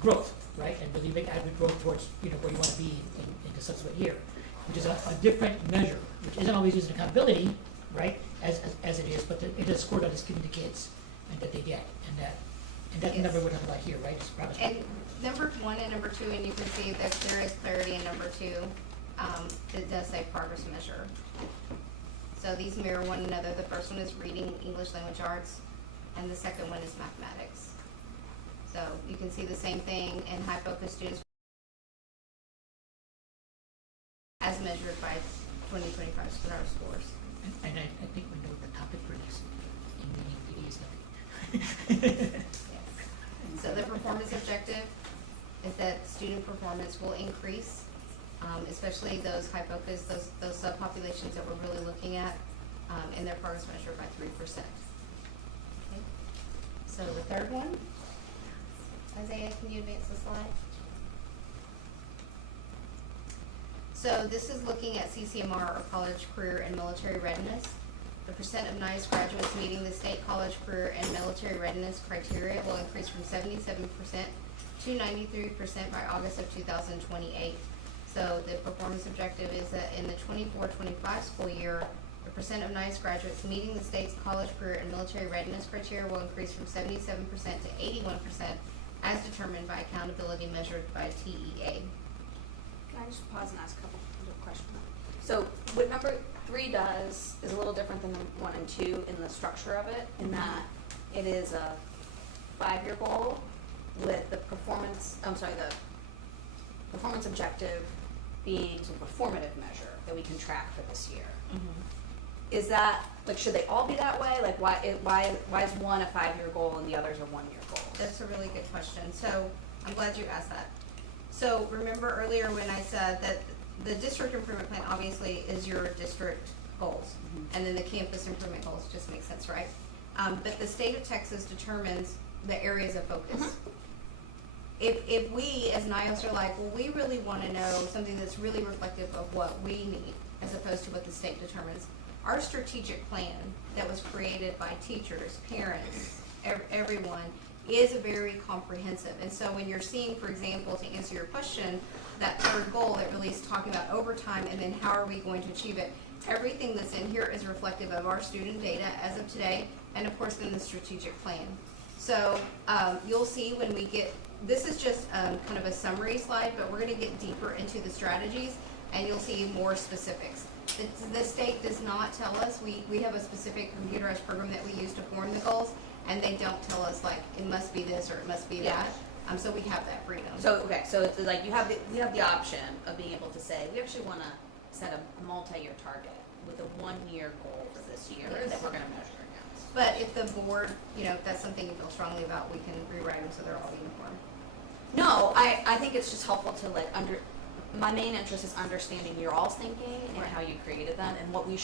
growth, right? And really make adequate growth towards, you know, where you want to be in the subsequent year, which is a different measure, which isn't always used in accountability, right, as it is, but it is scored on as given to kids and that they get, and that Yes. number we're talking about here, right? Is progress. And number 1 and number 2, and you can see that there is clarity in number 2. It does say progress measure. So these mirror one another. The first one is reading, English language arts, and the second one is mathematics. So you can see the same thing in high focus students as measured by 2025 STAR scores. And I think we know the topic for next in reading PD is nothing. Yes. So the performance objective is that student performance will increase, especially those high focus, those subpopulations that we're really looking at, in their progress measure by 3%. Okay. So the third one, Isaiah, can you advance the slide? So this is looking at CCMR, or college, career, and military readiness. The percent of NYOS graduates meeting the state college, career, and military readiness criteria will increase from 77% to 93% by August of 2028. So the performance objective is that in the 24-25 school year, the percent of NYOS graduates meeting the state's college, career, and military readiness criteria will increase from 77% to 81% as determined by accountability measured by TEA. Can I just pause and ask a couple of questions? So what number 3 does is a little different than the 1 and 2 in the structure of it, in that it is a 5-year goal with the performance objective being sort of a formative measure that we can track for this year. Is that, like, should they all be that way? Like, why is one a 5-year goal and the others a 1-year goal? That's a really good question. So I'm glad you asked that. So remember earlier when I said that the district improvement plan obviously is your district goals, and then the campus improvement goals just make sense, right? But the state of Texas determines the areas of focus. If we as NYOS are like, well, we really want to know something that's really reflective of what we need as opposed to what the state determines, our strategic plan that was created by teachers, parents, everyone, is very comprehensive. And so when you're seeing, for example, to answer your question, that third goal that really is talking about overtime and then how are we going to achieve it, everything that's in here is reflective of our student data as of today, and of course then the strategic plan. So you'll see when we get, this is just kind of a summary slide, but we're going to get deeper into the strategies and you'll see more specifics. The state does not tell us, we have a specific computerized program that we use to form the goals, and they don't tell us like it must be this or it must be that. So we have that freedom. So okay, so it's like we have the option of being able to say we actually want to set a multi-year target with a 1-year goal for this year that we're going to measure against. But if the board, you know, if that's something you feel strongly about, we can rewrite them so they're all uniform. No, I think it's just helpful to like my main interest is understanding your all's thinking and Right. how you created them and what we